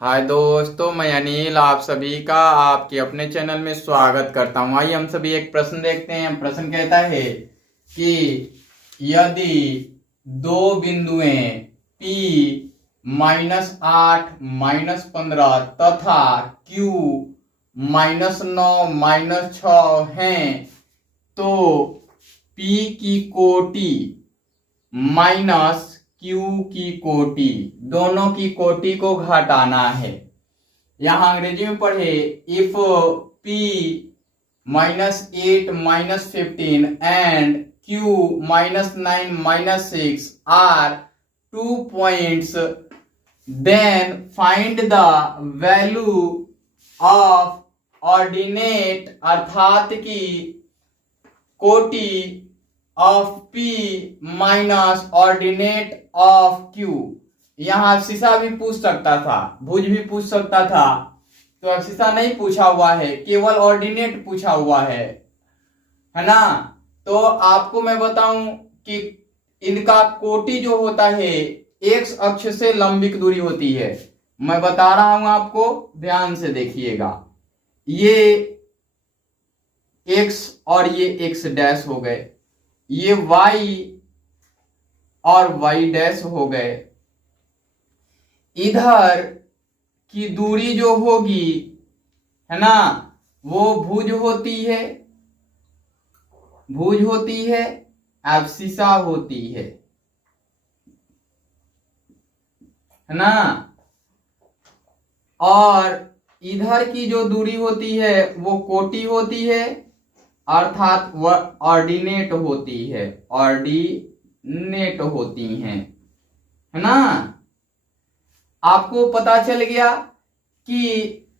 हाय दोस्तों, मैं अनिल आप सभी का आपके अपने चैनल में स्वागत करता हूं। आइए हम सभी एक प्रश्न देखते हैं। प्रश्न कहता है कि यदि दो बिंदुएं P -8 -15 तथा Q -9 -6 हैं तो P की कोटि माइनस Q की कोटि, दोनों की कोटि को घटाना है। यहां अंग्रेजी में पढ़े, if P -8 -15 and Q -9 -6 are 2 points, then find the value of ordinate अर्थात की कोटि of P minus ordinate of Q। यहां शीशा भी पूछ सकता था, भुज भी पूछ सकता था, तो अब शीशा नहीं पूछा हुआ है, केवल ऑर्डिनेट पूछा हुआ है ना। तो आपको मैं बताऊं कि इनका कोटि जो होता है एक्स अक्ष से लंबिक दूरी होती है। मैं बता रहा हूं आपको, ध्यान से देखिएगा। ये एक्स और ये एक्स डैश हो गए, ये y और y डैश हो गए। इधर की दूरी जो होगी है ना, वो भुज होती है, एब्सिसा होती है ना। और इधर की जो दूरी होती है वो कोटि होती है, अर्थात वह ऑर्डिनेट होती है, ऑर्डिनेट होती हैं, है ना। आपको पता चल गया कि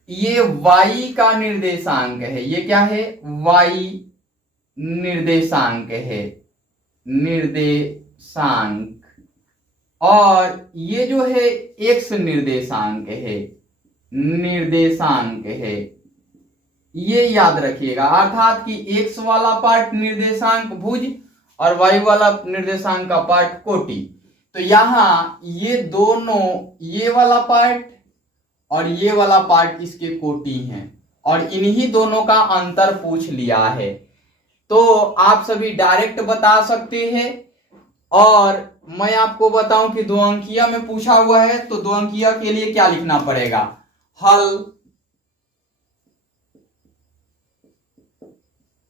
ये y का निर्देशांक है। ये क्या है? y निर्देशांक है, निर्देशांक। और ये जो है x निर्देशांक है, निर्देशांक है। ये याद रखिएगा, अर्थात कि x वाला पार्ट निर्देशांक भुज और y वाला निर्देशांक का पार्ट कोटि। तो यहां ये दोनों, ये वाला पार्ट और ये वाला पार्ट इसके कोटि हैं, और इन्हीं दोनों का अंतर पूछ लिया है। तो आप सभी डायरेक्ट बता सकते हैं। और मैं आपको बताऊं कि दो अंकिया में पूछा हुआ है, तो दो अंकिया के लिए क्या लिखना पड़ेगा? हल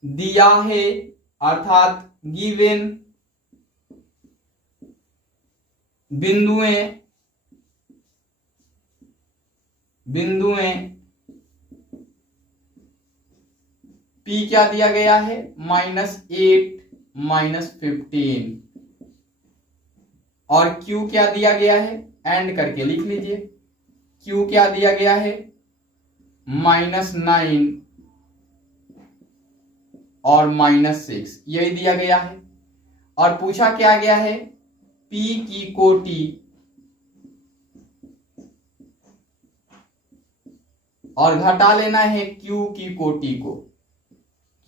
दिया है, अर्थात गिवन बिंदुएं P क्या दिया गया है? -8 -15। और Q क्या दिया गया है? एंड करके लिख लीजिए। Q क्या दिया गया है? -9 और -6, यही दिया गया है। और पूछा क्या गया है? P की कोटि और घटा लेना है Q की कोटि को,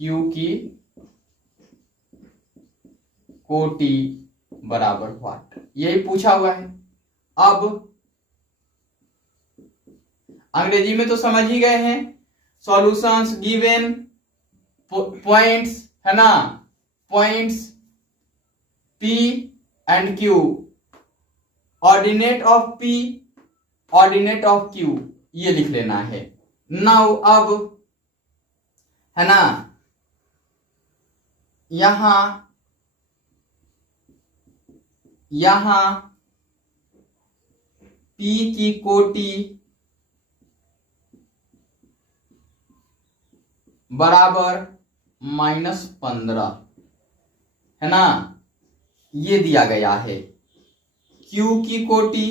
Q की कोटि बराबर व्हाट, यही पूछा हुआ है। अब अंग्रेजी में तो समझ ही गए हैं। सॉल्यूशंस गिवन पॉइंट्स, है ना, points P and Q, ordinate of P, ordinate of Q, ये लिख लेना है। नाउ अब, है ना, यहां P की कोटि बराबर -15, है ना, ये दिया गया है। Q की कोटि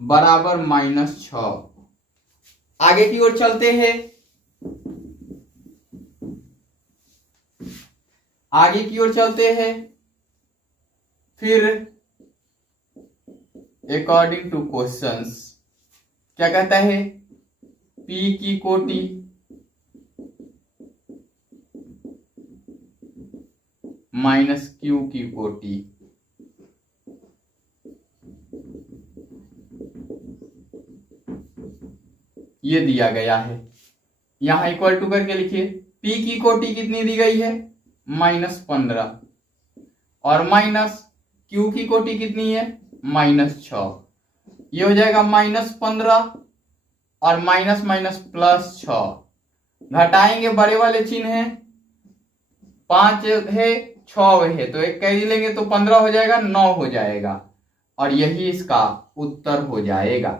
बराबर -6। आगे की ओर चलते हैं। आगे की ओर चलते हैं। फिर अकॉर्डिंग टू क्वेश्चंस क्या कहता है? P की कोटि -Q की कोटि ये दिया गया है। यहां इक्वल टू करके लिखिए। P की कोटि कितनी दी गई है? -15 और माइनस Q की कोटि कितनी है? -6। ये हो जाएगा -15 और माइनस माइनस +6। घटाएंगे बड़े वाले चिन्ह है, 5 है 6 है तो एक कैरी लेंगे तो 15 हो जाएगा, 9 हो जाएगा और यही इसका उत्तर हो जाएगा।